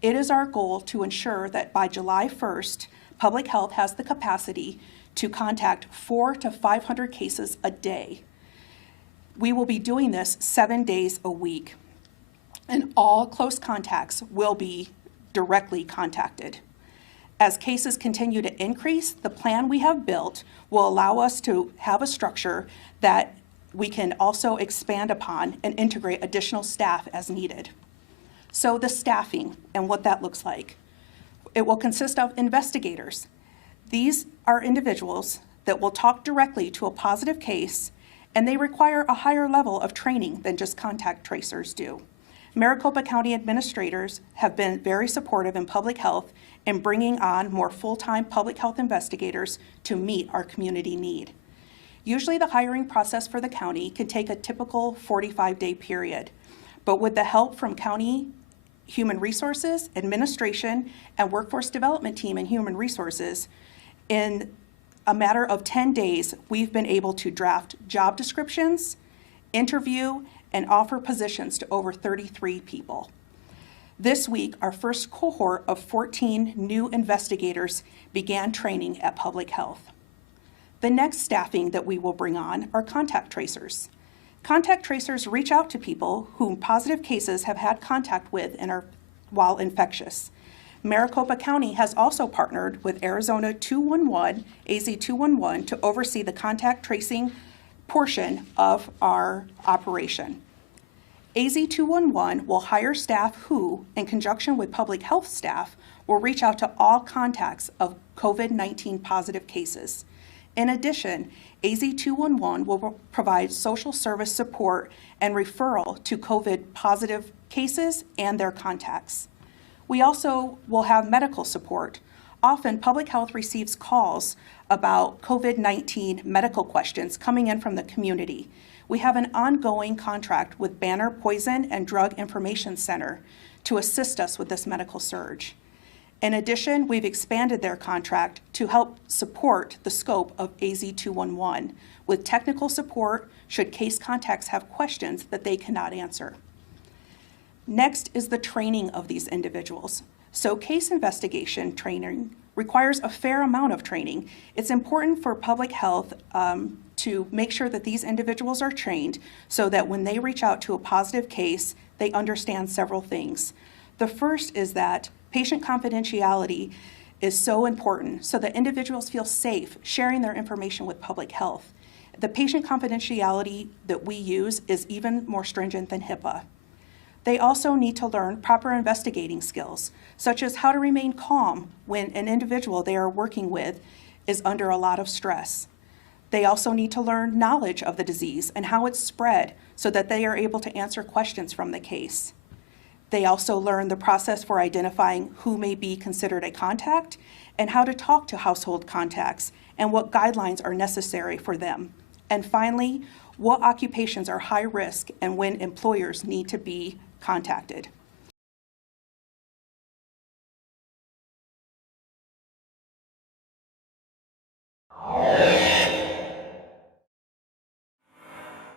It is our goal to ensure that by July 1st, public health has the capacity to contact 400 to 500 cases a day. We will be doing this 7 days a week, and all close contacts will be directly contacted. As cases continue to increase, the plan we have built will allow us to have a structure that we can also expand upon and integrate additional staff as needed. So the staffing and what that looks like. It will consist of investigators. These are individuals that will talk directly to a positive case, and they require a higher level of training than just contact tracers do. Maricopa County administrators have been very supportive in public health in bringing on more full-time public health investigators to meet our community need. Usually the hiring process for the county can take a typical 45-day period, but with the help from county human resources, administration, and workforce development team in human resources, in a matter of 10 days, we've been able to draft job descriptions, interview, and offer positions to over 33 people. This week, our first cohort of 14 new investigators began training at Public Health. The next staffing that we will bring on are contact tracers. Contact tracers reach out to people whom positive cases have had contact with and are while infectious. Maricopa County has also partnered with Arizona 211, AZ 211, to oversee the contact tracing portion of our operation. AZ 211 will hire staff who, in conjunction with public health staff, will reach out to all contacts of COVID-19 positive cases. In addition, AZ 211 will provide social service support and referral to COVID positive cases and their contacts. We also will have medical support. Often, public health receives calls about COVID-19 medical questions coming in from the community. We have an ongoing contract with Banner Poison and Drug Information Center to assist us with this medical surge. In addition, we've expanded their contract to help support the scope of AZ 211 with technical support should case contacts have questions that they cannot answer. Next is the training of these individuals. So case investigation training requires a fair amount of training. It's important for public health to make sure that these individuals are trained so that when they reach out to a positive case, they understand several things. The first is that patient confidentiality is so important so that individuals feel safe sharing their information with public health. The patient confidentiality that we use is even more stringent than HIPAA. They also need to learn proper investigating skills, such as how to remain calm when an individual they are working with is under a lot of stress. They also need to learn knowledge of the disease and how it's spread so that they are able to answer questions from the case. They also learn the process for identifying who may be considered a contact and how to talk to household contacts and what guidelines are necessary for them. And finally, what occupations are high risk and when employers need to be contacted.